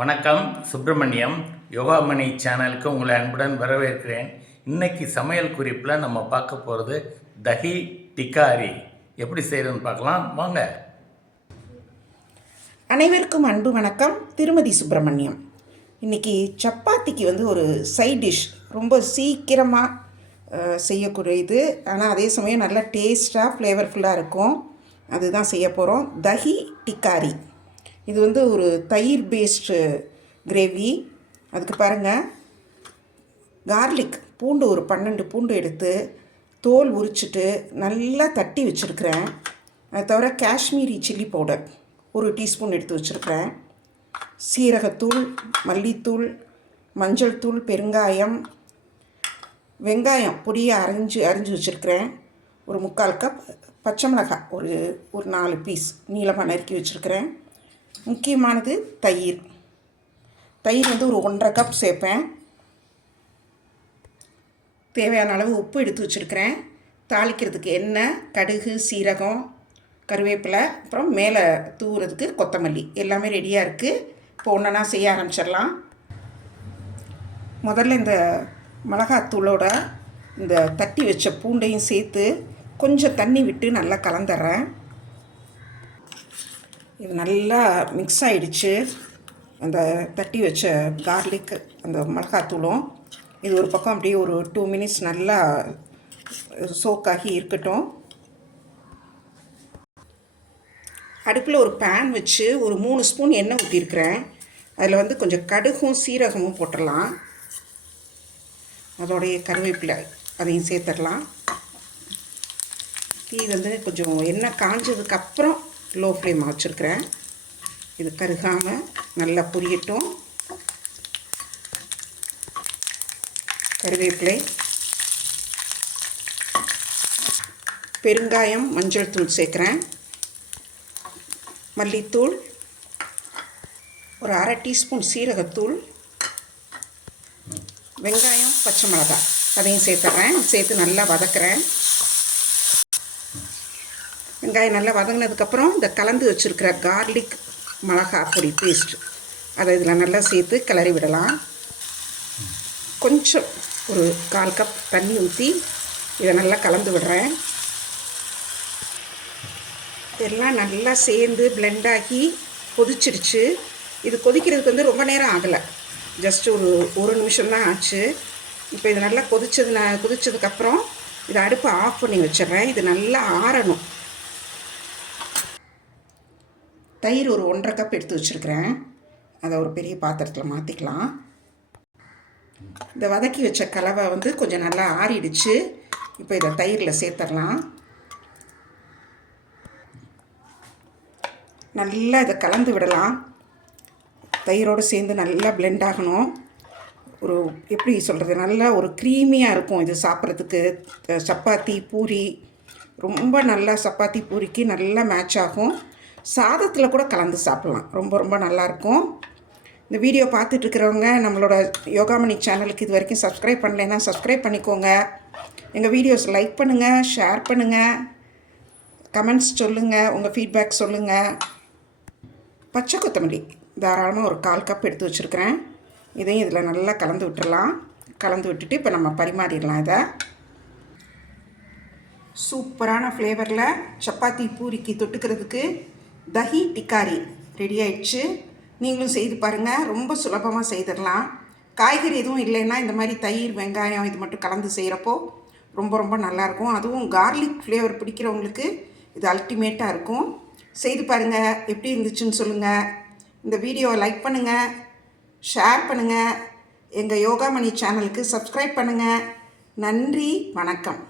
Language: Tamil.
வணக்கம். சுப்பிரமணியம் யோகாமணி சேனலுக்கு உங்களை அன்புடன் வரவேற்கிறேன். இன்னைக்கு சமையல் குறிப்பில் நம்ம பார்க்க போகிறது தஹி டிக்காரி எப்படி செய்கிறதுன்னு பார்க்கலாம் வாங்க. அனைவருக்கும் அன்பு வணக்கம். திருமதி சுப்பிரமணியம். இன்றைக்கி சப்பாத்திக்கு ஒரு சைட் டிஷ் ரொம்ப சீக்கிரமாக செய்யக்கூடியது, ஆனால் அதே சமயம் நல்லா டேஸ்ட்டாக ஃப்ளேவர்ஃபுல்லாக இருக்கும். அதுதான் செய்ய போகிறோம். தஹி டிக்காரி. இது ஒரு தயிர் பேஸ்டு கிரேவி. அதுக்கு பாருங்கள், கார்லிக் பூண்டு ஒரு 12 பூண்டு எடுத்து தோல் உரிச்சிட்டு நல்லா தட்டி வச்சுருக்கிறேன். அது தவிர காஷ்மீரி சில்லி பவுடர் 1 டீஸ்பூன் எடுத்து வச்சுருக்கிறேன். சீரகத்தூள், மல்லித்தூள், மஞ்சள் தூள், பெருங்காயம், வெங்காயம் பொடியாக அரிஞ்சு வச்சுருக்கிறேன். ஒரு 3/4 கப் பச்சை மிளகாய் ஒரு 4 பீஸ் நீளமாக நறுக்கி வச்சுருக்கிறேன். முக்கியமானது தயிர் ஒரு 1.5 கப் சேர்ப்பேன். தேவையான அளவு உப்பு எடுத்து வச்சுருக்கிறேன். தாளிக்கிறதுக்கு எண்ணெய், கடுகு, சீரகம், கருவேப்பிலை, அப்புறம் மேலே தூவுறதுக்கு கொத்தமல்லி எல்லாமே ரெடியாக இருக்குது. இப்போ ஒன்றா செய்ய ஆரம்பிச்சிடலாம். முதல்ல இந்த மிளகாத்தூளோட இந்த தட்டி வச்ச பூண்டையும் சேர்த்து கொஞ்சம் தண்ணி விட்டு நல்லா கலந்துடுறேன். இது நல்லா மிக்ஸ் ஆகிடுச்சு. அந்த தட்டி வச்ச கார்லிக், அந்த மிளகாத்தூளும் இது ஒரு பக்கம் அப்படியே ஒரு 2 மினிட்ஸ் நல்லா சோக்காகி இருக்கட்டும். அடுப்பில் ஒரு பேன் வச்சு ஒரு 3 ஸ்பூன் எண்ணெய் ஊற்றிருக்கிறேன். அதில் கொஞ்சம் கடுகும் சீரகமும் போட்டுடலாம். அதோடைய கருவேப்பிலை அதையும் சேர்த்துடலாம். தீ கொஞ்சம் எண்ணெய் காஞ்சதுக்கப்புறம் லோ ஃப்ளேமாக வச்சுருக்கிறேன். இது கருகாமல் நல்லா பொரியட்டும். கருவேப்பிலை, பெருங்காயம், மஞ்சள் தூள் சேர்க்குறேன். மல்லித்தூள், ஒரு 1/2 டீஸ்பூன் சீரகத்தூள், வெங்காயம், பச்சை மிளகாய் அதையும் சேர்த்துறேன். சேர்த்து நல்லா வதக்குறேன். வெங்காயம் நல்லா வதங்கினதுக்கப்புறம் இந்த கலந்து வச்சுருக்கிற கார்லிக் மிளகாய் பொடி பேஸ்ட் அதை இதில் நல்லா சேர்த்து கிளறி விடலாம். கொஞ்சம் ஒரு 1/4 கப் தண்ணி ஊற்றி இதை நல்லா கலந்து விடுறேன். இதெல்லாம் நல்லா சேர்ந்து பிளெண்டாகி கொதிச்சிடுச்சு. இது கொதிக்கிறதுக்கு ரொம்ப நேரம் ஆகலை, ஜஸ்ட் ஒரு நிமிஷம் தான் ஆச்சு. இப்போ இது நல்லா கொதிச்சதுக்கப்புறம் இதை அடுப்பை ஆஃப் பண்ணி வச்சிடுறேன். இது நல்லா ஆறணும். தயிர் ஒரு 1.5 கப் எடுத்து வச்சுருக்கிறேன். அதை ஒரு பெரிய பாத்திரத்தில் மாற்றிக்கலாம். இந்த வதக்கி வச்ச கலவை கொஞ்சம் நல்லா ஆறிடுச்சு. இப்போ இதை தயிரில் சேர்த்துடலாம். நல்லா இதை கலந்து விடலாம். தயிரோடு சேர்ந்து நல்லா பிளெண்ட் ஆகணும். எப்படி சொல்கிறது, நல்லா ஒரு க்ரீமியாக இருக்கும். இது சாப்பிட்றதுக்கு சப்பாத்தி, பூரி ரொம்ப நல்லா சப்பாத்தி பூரிக்கு நல்லா மேட்ச் ஆகும். சாதத்தில் கூட கலந்து சாப்பிட்லாம். ரொம்ப நல்லாயிருக்கும். இந்த வீடியோ பார்த்துட்ருக்கிறவங்க நம்மளோட யோகாமணி சேனலுக்கு இது வரைக்கும் சப்ஸ்கிரைப் பண்ணலைன்னா சப்ஸ்கிரைப் பண்ணிக்கோங்க. எங்கள் வீடியோஸ் லைக் பண்ணுங்கள், ஷேர் பண்ணுங்கள், கமெண்ட்ஸ் சொல்லுங்கள், உங்கள் ஃபீட்பேக் சொல்லுங்கள். பச்சை கொத்தமல்லி தாராளமாக ஒரு 1/4 கப் எடுத்து வச்சுருக்கிறேன். இதையும் இதில் நல்லா கலந்து விட்டுடலாம். கலந்து விட்டுட்டு இப்போ நம்ம பரிமாறிடலாம். இதை சூப்பரான ஃப்ளேவரில் சப்பாத்தி பூரிக்கு தொட்டுக்கிறதுக்கு தஹி டிக்காரி ரெடி ஆயிடுச்சு. நீங்களும் செய்து பாருங்கள். ரொம்ப சுலபமாக செய்திடலாம். காய்கறி எதுவும் இல்லைன்னா இந்த மாதிரி தயிர், வெங்காயம் இது மட்டும் கலந்து செய்கிறப்போ ரொம்ப நல்லாயிருக்கும். அதுவும் கார்லிக் ஃப்ளேவர் பிடிக்கிறவங்களுக்கு இது அல்டிமேட்டாக இருக்கும். செய்து பாருங்கள், எப்படி இருந்துச்சுன்னு சொல்லுங்கள். இந்த வீடியோவை லைக் பண்ணுங்கள், ஷேர் பண்ணுங்கள், எங்கள் யோகாமணி சேனலுக்கு சப்ஸ்கிரைப் பண்ணுங்கள். நன்றி, வணக்கம்.